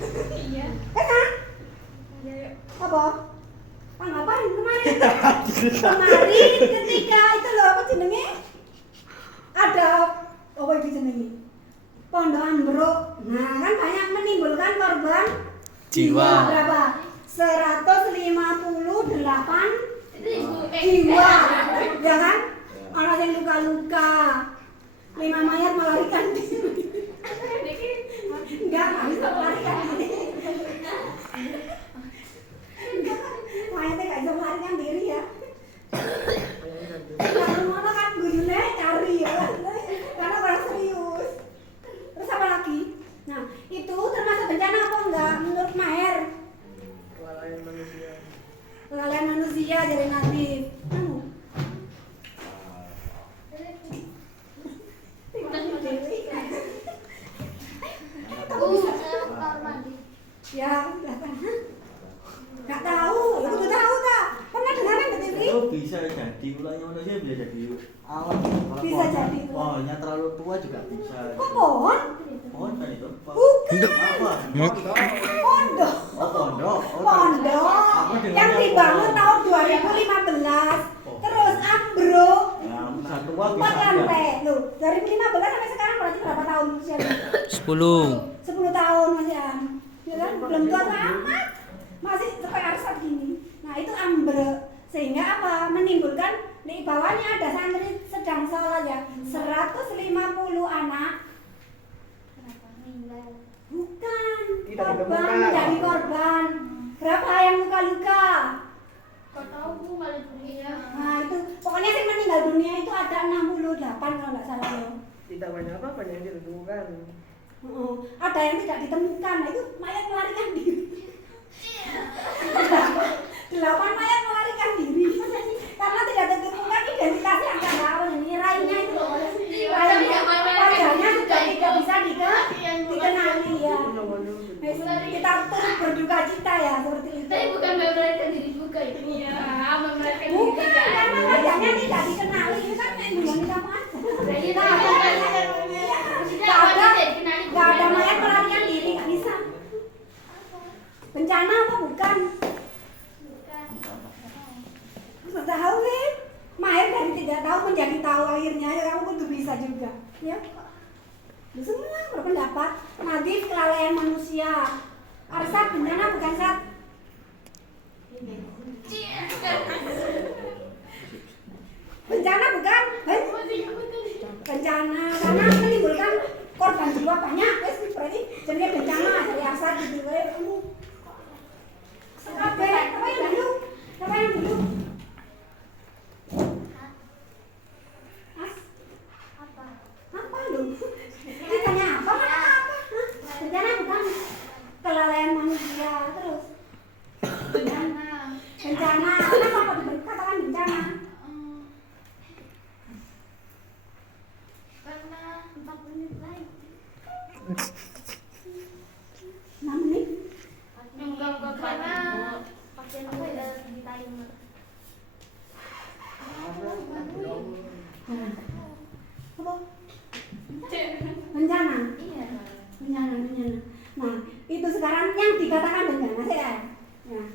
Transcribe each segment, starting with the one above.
Iya. Enak? Iya. Apa? Ngapain kemarin? Kemarin ketika itu loh apa jenenge? Ada apa itu jenenge? Pondok Ambruk. Nah, kan banyak menimbulkan korban Jiwa. Berapa? 158 Ribu. jiwa. Ya kan? Orang yang luka-luka. 5 mayat melarikan diri. Enggak bisa melarikan diri. Mayatnya gak bisa melarikan diri ya. Kalau mau kan guyune cari ya kan. Karena orang serius. Terus apa lagi? Nah, itu termasuk bencana apa enggak menurut Maher? Kelalaian manusia jadi Nadif. Ya, udah kan? Gak tahu, itu udah tahu tak? Pernah dengar kan di TV? Itu bisa jadi ulangnya manusia bisa jadi alam. Kalau Bisa jadi. pohonnya terlalu tua juga bisa. Kok pohon? Pohon kan itu? Bukan. Apa? Pondok. Oh pondok. Oh, Pondok aku dengarnya yang dibangun pohon. tahun 2015. Terus ambruk. Ya, bisa tua 4 bisa lantai. Loh, 2015 sampai sekarang berarti berapa tahun usianya? 10. 10 tahun Mas Yan. Ya kan? Belum tua amat. Masih sampai arsat gini. Nah, itu ambruk. Sehingga apa? Menimbulkan di bawahnya ada santri sedang sholat ya. 150 anak. Bukan. Tidak Korban ditemukan. menjadi korban. Berapa yang luka-luka? Kau tahu Bu malah dunia. Nah, itu pokoknya yang meninggal dunia itu ada 68 kalau nggak salah ya. Tidak banyak apa, banyak yang ditemukan. Ada yang tidak ditemukan. Nah, itu mayat melarikan diri. 8 mayat melarikan diri. Karena tidak ditemukan identitasnya angka berapa ini rainya itu loh. Rainya wajahnya sudah tidak bisa dikenali ya. Kita turut berduka cita ya seperti itu. Tapi bukan melarikan diri juga itu. Iya, melarikan diri. Bukan, karena wajahnya tidak dikenali. Itu kan yang kamu aja. Gak ada mayat melarikan diri, gak bisa. Bencana apa bukan? Sudah tahu nih, Maher dari tidak tahu menjadi tahu akhirnya, ya kamu kudu bisa juga. Ya, semua berpendapat. Nadif kelalaian manusia. Arsat bencana bukan Sat? Bencana bukan? Bencana karena menimbulkan korban jiwa banyak. Berarti jadi bencana dari Arsat gitu. Kamu apa yang dulu? Apa yang dulu? Apa lu? Ditanya apa? Bencana bukan kelalaian manusia terus. Bencana. Kenapa dikatakan bencana? Karena 4 menit lagi. 6 menit. Enggak karena pasien gue di timer. Apa? Bencana. Iya. Bencana. Nah, itu sekarang yang dikatakan bencana saya. Nah,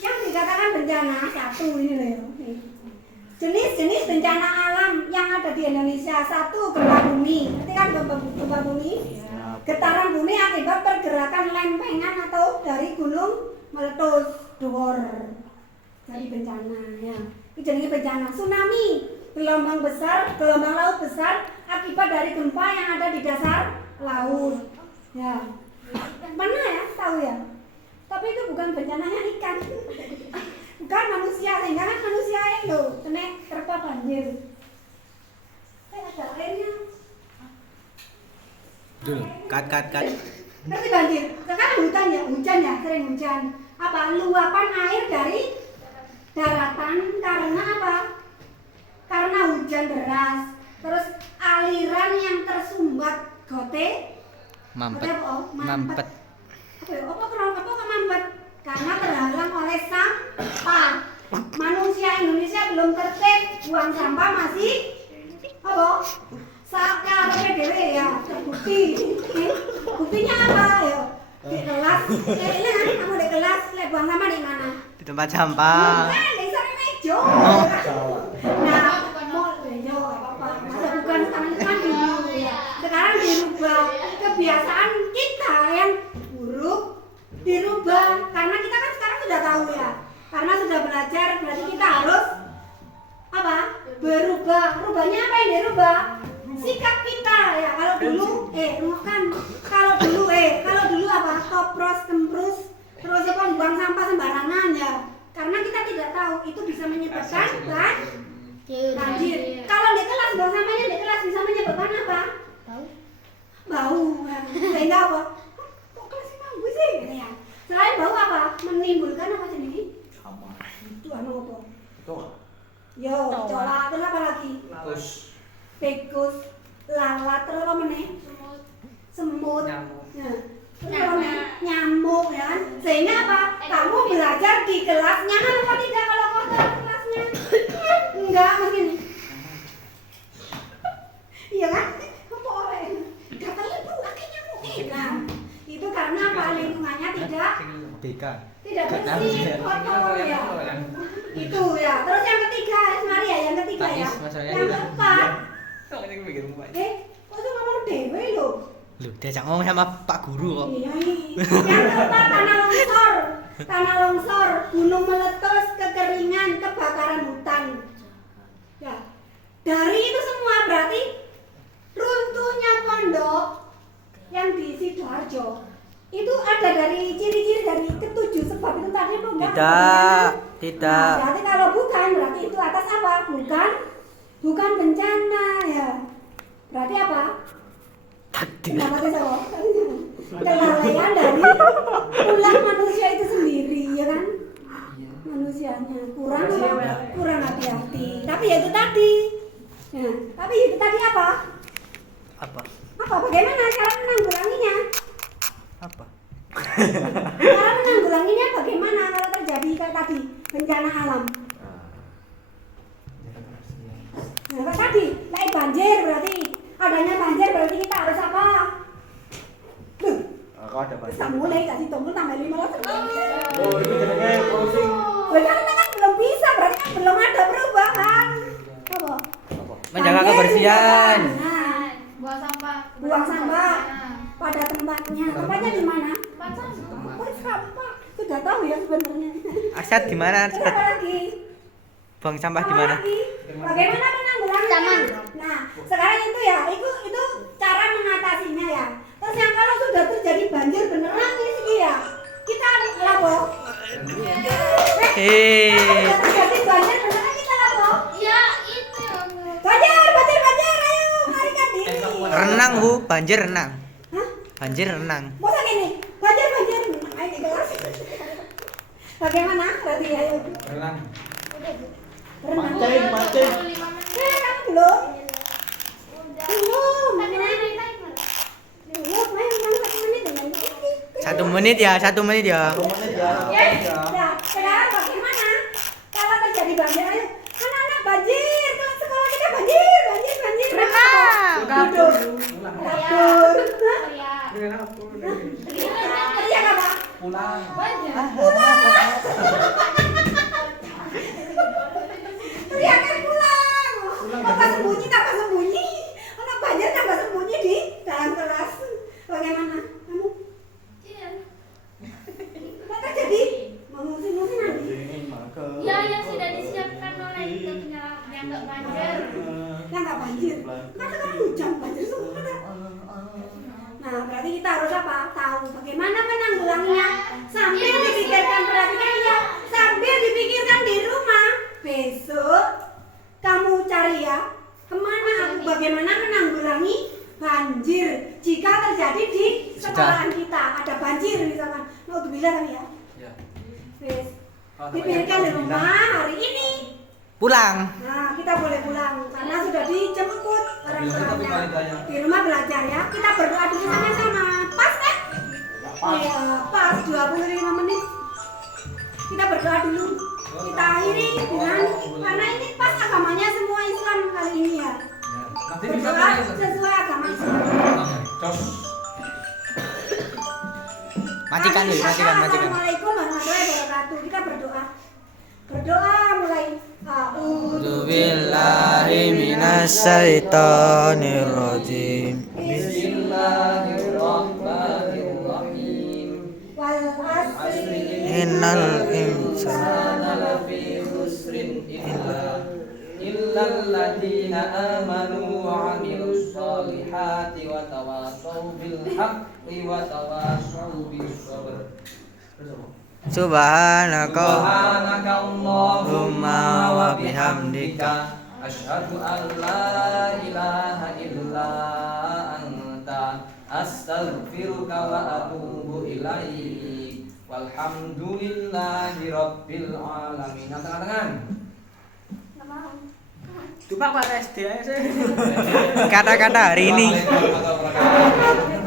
yang dikatakan bencana satu ini loh. Jenis-jenis bencana alam yang ada di Indonesia. 1, gempa bumi. Nanti kan gempa bumi. Getaran bumi akibat pergerakan lempengan atau dari gunung meletus dhuwur. Jadi bencana ya. Itu jadi bencana. Tsunami, gelombang laut besar akibat dari gempa yang ada di dasar laut. Ya. Mana ya? Tahu ya? Tapi itu bukan bencananya ikan. Bukan manusia, sehingga kan manusia itu kena terpa banjir. Ada airnya. Dulu, cut. Ngerti banjir? Sekarang hujan ya, sering hujan. Apa? Luapan air dari daratan karena apa? Karena hujan deras. Terus aliran yang tersumbat gote. Mampet. Mampet. Apa mampet? Karena terhalang oleh sampah. Manusia Indonesia belum tertib, buang sampah masih apa? Saka dewe ya, terbukti. Buktinya apa ya? Di kelas Ini kan kamu di kelas, lek buang sampah di mana? Di tempat sampah. Bukan, di sana meja. Oh. Nah, mau meja apa? Masa bukan tangan kan dulu ya. Sekarang dirubah kebiasaan kita yang buruk dirubah karena kita kan sekarang sudah tahu ya. Karena sudah belajar berarti kita harus apa? Berubah. Rubahnya apa yang dirubah? Sikap kita ya. Kalau dulu kalau dulu apa? Kopros, kemprus, terus apa buang sampah sembarangan ya. Karena kita tidak tahu itu bisa menyebabkan banjir. Kalau di kelas buang sampahnya di kelas bisa menyebabkan apa? Bau. Sehingga apa? Kok kelas bau sih gitu ya. Selain bau apa? Menimbulkan apa sendiri? Sama. Itu apa? Itu Yo, coba terus apa lagi? Tikus, lalat, terus apa meneh? Semut. Nyamuk. Nah, terus apa meneh? Nyamuk ya kan? Sehingga apa? Kamu belajar di kelas nyaman apa tidak kalau kotor kelasnya? Enggak, begini. Iya kan? Apa oleh? Katanya itu lagi nyamuk. Nah, itu karena apa? Lingkungannya tidak BK. bersih, kotor ya. Itu ya. Terus yang ketiga, Maria, yang ketiga ya. Tangis, masalahnya Yang juga. keempat. Kok ini bikin muka? Kok tuh ngomong dewe lho. Loh, diajak ngomong sama Pak Guru kok. Iya. Yang keempat, tanah longsor. Tanah longsor, gunung meletus, kekeringan, kebakaran hutan. Ya. Dari itu semua berarti runtuhnya pondok yang di Sidoarjo. Itu ada dari ciri-ciri dari ketujuh sebab itu tadi apa enggak? Tidak. Nah, berarti kalau bukan berarti itu atas apa? Bukan bencana ya. Berarti apa? Kenapa sih kelalaian dari ulah manusia itu sendiri ya kan? Manusianya kurang hati-hati. Tapi ya itu tadi. Nah, tapi itu tadi apa? Apa? Bagaimana cara menanggulanginya? Apa? Cara menanggulanginya bagaimana kalau terjadi kayak tadi bencana alam? Nah, kayak tadi, kayak banjir berarti adanya banjir berarti kita harus apa? Duh, Kalau ada bisa mulai kasih tombol tambah 15. Oh, itu jenenge closing. Karena kan belum bisa berarti kan belum ada perubahan. Apa? Menjaga Banjir, kebersihan. Nah, Buang sampah. pada tempatnya. Tempatnya di mana? Tempat sampah. Oh, sampah. Sudah tahu ya sebenarnya. Arsad di mana? Terus apa lagi? Buang sampah di Apa mana? lagi? Bagaimana penanggulangannya? Taman. Nah, sekarang itu ya, itu cara mengatasinya ya. Terus yang kalau sudah terjadi banjir beneran ini ya, kita apa? Kalau sudah terjadi banjir beneran kita apa? Ya itu. Banjir, ayo, mari kan diri. Renang, Bu. Banjir renang. Hah? Banjir renang. Masa gini? Banjir, ayo di kelas. Bagaimana? Berarti ayo. Renang. Renang. Mancing. Kamu belum? Belum. Tapi nanti timer. Belum, main 1 menit dengan ini. 1 menit ya, 1 menit ya. Temennya jarang. Nah, sekarang bagaimana? Kalau terjadi banjir, ayo. Anak-anak banjir, kalau sekolah kita banjir. Renang. Duduk. Dapur. Hah? Ya. Renang apa? Teriak apa? Pulang. Teriakan pulang. Tambah sembunyi. Anak banjir tambah sembunyi di dalam kelas. Bagaimana? Kamu? Apa terjadi? Mengungsi nanti. Ya yang sudah disiapkan oleh itu yang nggak banjir. Yang nggak banjir. Masa kan hujan banjir semua kan? Nah, berarti kita harus apa? Tahu bagaimana menanggulanginya sambil dipikirkan, perhatikan ya, sambil dipikirkan di rumah. Besok kamu cari ya, bagaimana menanggulangi banjir jika terjadi di sekolahan kita. Ada banjir misalkan, mau bilang kan ya? Ya. Wes, dipikirkan di rumah hari ini. Pulang. Nah, kita boleh pulang karena sudah dijemput orang tuanya. Di rumah belajar ya. Kita berdoa dulu sama-sama. Pas kan? Iya, pas 25 menit. Kita berdoa dulu. Kita akhiri dengan karena ini pas agamanya semua Islam kali ini ya. Nanti bisa Berdoa sesuai agama Islam. Cos. Matikan dulu, matikan. Assalamualaikum warahmatullahi wabarakatuh. Kita berdoa. Berdoa mulai. A'udzu billahi minasyaitonir rajim. Bismillahirrahmanirrahim. Wal asri. Innal insana lafi khusrin illal ladzina amanu wa 'amilus solihati wa tawassaw bil haqqi wa tawassaw bis sabr. Subhanaka Allahumma wa bihamdika asyhadu an la ilaha illa anta astaghfiruka wa atubu ilaik. Walhamdulillahi rabbil alamin. Angkat tangan. Kata-kata hari ini. Waalaikumsalam warahmatullahi wabarakatuh.